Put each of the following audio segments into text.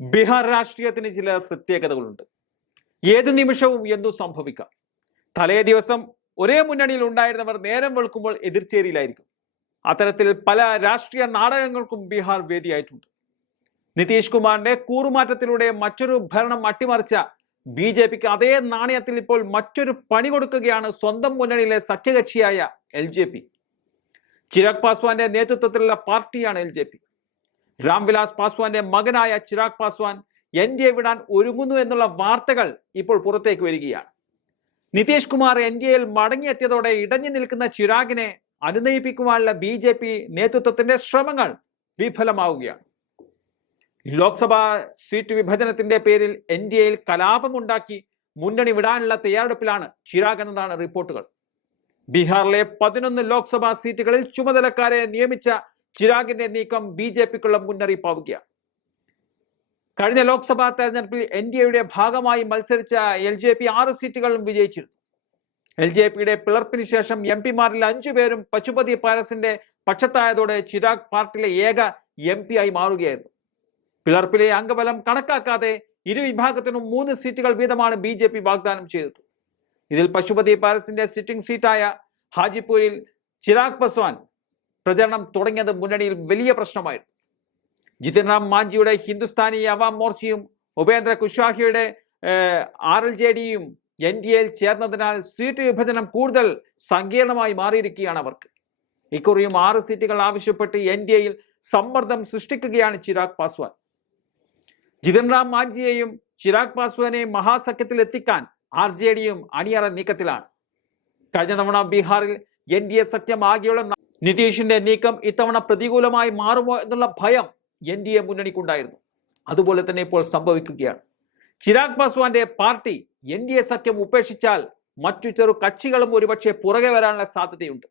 ബീഹാർ രാഷ്ട്രീയത്തിന് ചില പ്രത്യേകതകളുണ്ട്. ഏത് നിമിഷവും എന്തു സംഭവിക്കാം. തലേ ദിവസം ഒരേ മുന്നണിയിൽ ഉണ്ടായിരുന്നവർ നേരം വെളുക്കുമ്പോൾ എതിർച്ചേരിയിലായിരിക്കും അത്തരത്തിൽ പല രാഷ്ട്രീയ നാടകങ്ങൾക്കും ബീഹാർ വേദിയായിട്ടുണ്ട്. നിതീഷ് കുമാറിന്റെ കൂറുമാറ്റത്തിലൂടെ മറ്റൊരു ഭരണം അട്ടിമറിച്ച ബി ജെ പിക്ക് അതേ നാണയത്തിൽ ഇപ്പോൾ മറ്റൊരു പണി കൊടുക്കുകയാണ് സ്വന്തം മുന്നണിയിലെ സഖ്യകക്ഷിയായ എൽ ജെ പി. ചിരാഗ് പാസ്വാന്റെ നേതൃത്വത്തിലുള്ള പാർട്ടിയാണ് എൽ ജെ പി. രാംവിലാസ് പാസ്വാന്റെ മകനായ Chirag Paswan N D A വിടാൻ ഒരുങ്ങുന്നു എന്നുള്ള വാർത്തകൾ ഇപ്പോൾ പുറത്തേക്ക് വരികയാണ്. നിതീഷ് കുമാർ എൻ ഡി എയിൽ മടങ്ങിയെത്തിയതോടെ ഇടഞ്ഞു നിൽക്കുന്ന ചിരാഗിനെ അനുനയിപ്പിക്കുവാനുള്ള ബി ജെ പി നേതൃത്വത്തിന്റെ ശ്രമങ്ങൾ വിഫലമാവുകയാണ്. ലോക്സഭാ സീറ്റ് വിഭജനത്തിന്റെ പേരിൽ എൻ ഡി എയിൽ കലാപമുണ്ടാക്കി മുന്നണി വിടാനുള്ള തയ്യാറെടുപ്പിലാണ് ചിരാഗ് എന്നതാണ് റിപ്പോർട്ടുകൾ. ബീഹാറിലെ പതിനൊന്ന് ലോക്സഭാ സീറ്റുകളിൽ ചുമതലക്കാരെ നിയമിച്ച ചിരാഗിന്റെ നീക്കം ബി ജെ പിക്കുള്ള മുന്നറിയിപ്പാവുകയാണ്. കഴിഞ്ഞ ലോക്സഭാ തെരഞ്ഞെടുപ്പിൽ എൻ ഡി എയുടെ ഭാഗമായി മത്സരിച്ച എൽ ജെ പി ആറ് സീറ്റുകളും വിജയിച്ചിരുന്നു. എൽ ജെ പിയുടെ പിളർപ്പിന് ശേഷം എം പിമാരിൽ അഞ്ചു പേരും പശുപതി പാലസിന്റെ പക്ഷത്തായതോടെ ചിരാഗ് പാർട്ടിയിലെ ഏക എം പി ആയി മാറുകയായിരുന്നു. പിളർപ്പിലെ അംഗബലം കണക്കാക്കാതെ ഇരു വിഭാഗത്തിനും മൂന്ന് സീറ്റുകൾ വീതമാണ് ബി ജെ പി വാഗ്ദാനം ചെയ്തത്. ഇതിൽ പശുപതി പാലസിന്റെ സിറ്റിംഗ് സീറ്റായ ഹാജിപ്പൂരിൽ ചിരാഗ് പസ്വാൻ പ്രചരണം തുടങ്ങിയത് മുന്നണിയിൽ വലിയ പ്രശ്നമായിരുന്നു. ജിതിൻറാം മാഞ്ചിയുടെ ഹിന്ദുസ്ഥാനി അവാം മോർച്ചയും ഉപേന്ദ്ര കുശ്വാഹിയുടെ ആർ എൽ ജെ ഡിയും എൻ ഡി എയിൽ ചേർന്നതിനാൽ സീറ്റ് വിഭജനം കൂടുതൽ സങ്കീർണമായി മാറിയിരിക്കുകയാണ് അവർക്ക്. ഇക്കുറിയും ആറ് സീറ്റുകൾ ആവശ്യപ്പെട്ട് എൻ ഡി എയിൽ സമ്മർദ്ദം സൃഷ്ടിക്കുകയാണ് ചിരാഗ് പാസ്വാൻ. ജിതിൻ റാം മാഞ്ചിയെയും ചിരാഗ് പാസ്വാനെയും മഹാസഖ്യത്തിൽ എത്തിക്കാൻ ആർ ജെ ഡിയും അണിയറ നീക്കത്തിലാണ്. കഴിഞ്ഞ തവണ ബീഹാറിൽ എൻ ഡി എ സഖ്യം ആകെയുള്ള നിതീഷിന്റെ നീക്കം ഇത്തവണ പ്രതികൂലമായി മാറുമോ എന്നുള്ള ഭയം എൻ ഡി എ മുന്നണിക്കുണ്ടായിരുന്നു. അതുപോലെ തന്നെ ഇപ്പോൾ സംഭവിക്കുകയാണ്. ചിരാഗ് പാസ്വാന്റെ പാർട്ടി എൻ ഡി എ സഖ്യം ഉപേക്ഷിച്ചാൽ മറ്റു ചെറു കക്ഷികളും ഒരുപക്ഷെ പുറകെ വരാനുള്ള സാധ്യതയുണ്ട്.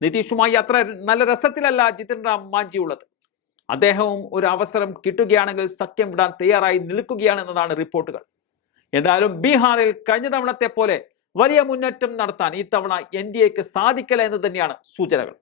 നിതീഷുമായി അത്ര നല്ല രസത്തിലല്ല ജിതിൻ റാം മാഞ്ചി ഉള്ളത്. അദ്ദേഹവും ഒരു അവസരം കിട്ടുകയാണെങ്കിൽ സഖ്യം വിടാൻ തയ്യാറായി നിൽക്കുകയാണെന്നതാണ് റിപ്പോർട്ടുകൾ. എന്തായാലും ബീഹാറിൽ കഴിഞ്ഞ തവണത്തെ പോലെ വലിയ മുന്നേറ്റം നടത്താൻ ഇത്തവണ എൻ ഡി എക്ക് സാധിക്കില്ല എന്ന് തന്നെയാണ് സൂചനകൾ.